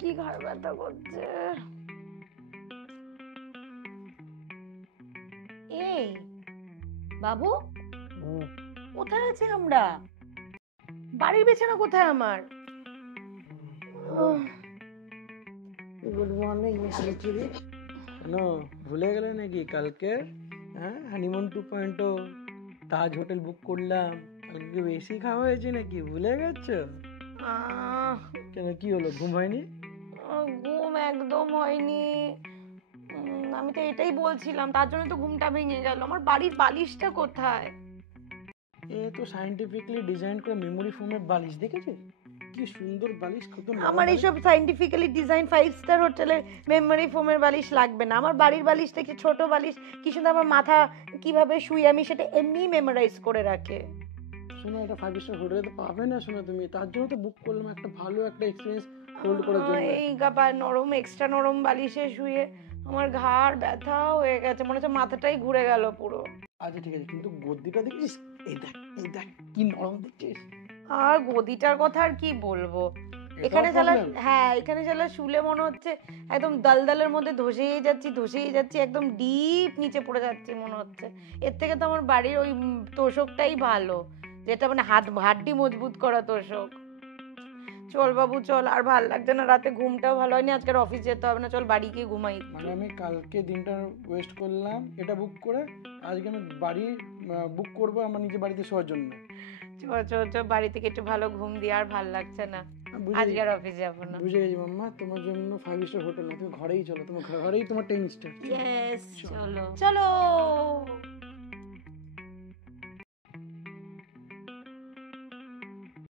কি ঘাড় ব্যথা করছে। এই বাবু, কোথায় আছি আমরা? বাড়ির বিছানা কোথায় আমার? Good morning miss Ruchiri. কেন ভুলে গেলে নাকি কালকে? হ্যাঁ, হানিমুন 2.0 তাজ হোটেল বুক করলাম, কালকে বেশি খাওয়া হয়েছে নাকি ভুলে গেছো? কেন কি হলো, ঘুম হয়নি? ঘুম একদম হয়নি। আমি তো এটাই বলছিলাম, তার জন্য তো ঘুমটা ভেঙে গেল। আমার বাড়ির বালিশটা কোথায়? এ তো সায়েন্টিফিক্যালি ডিজাইন করে মেমোরি ফোমের বালিশ, দেখেছিস কি সুন্দর বালিশ, কত আমার এইসব সায়েন্টিফিক্যালি ডিজাইন 5 স্টার হোটেলের মেমোরি ফোমের বালিশ লাগবে না। আমার বাড়ির বালিশটা কি ছোট বালিশ, কি সুন্দর আমার মাথা কিভাবে শুই আমি সেটা এমনি মেমোরাইজ করে রাখে। শোনো, এটা 5 স্টার হোটেলে তো পাবে না, শোনো তুমি, তার জন্য তো বুক করলাম একটা ভালো একটা এক্সপেরিয়েন্স হোল্ড করার জন্য। এই গাবা নরম, এক্সট্রা নরম বালিশে শুয়ে আমার ঘাড় ব্যথা হয়ে গেছে, মনে হচ্ছে মাথাটাই ঘুরে গেল পুরো। আচ্ছা ঠিক আছে, কিন্তু গদ্দিটা দেখছিস? এই দেখ কি নরম দেখছিস। আর গদিটার কথা আর কি বলবো, এখানে জ্বালা শুলে মনে হচ্ছে একদম দলদলের মধ্যে ধসেই যাচ্ছি, একদম ডিপ নিচে পড়ে যাচ্ছি মনে হচ্ছে। এর থেকে তো আমার বাড়ির ওই তোষকটাই ভালো, যেটা মানে হাড্ডি মজবুত করা তোষক। চল বাবু চল, আর ভাল লাগছে না, রাতে ঘুমটাও ভালো হয়নি, আজকের অফিস যেতে হবে না, চল বাড়ি গিয়ে ঘুমাই। মানে আমি কালকে দিনটা ওয়েস্ট করলাম এটা বুক করে, আজকে আমি বাড়ি বুক করবো আমার নিজের বাড়িতে শোয়ার জন্য। চল বাড়ি থেকে একটু ভালো ঘুম দিয়ে, আর ভাল লাগছে না, আজকে আর অফিস যাবো না। বুঝে গেছি মাম্মা, তোমার জন্য 5 স্টার হোটেল না, তুমি ঘরেই চলো, তোমার ঘরেই তোমার 10 স্টার। চলো।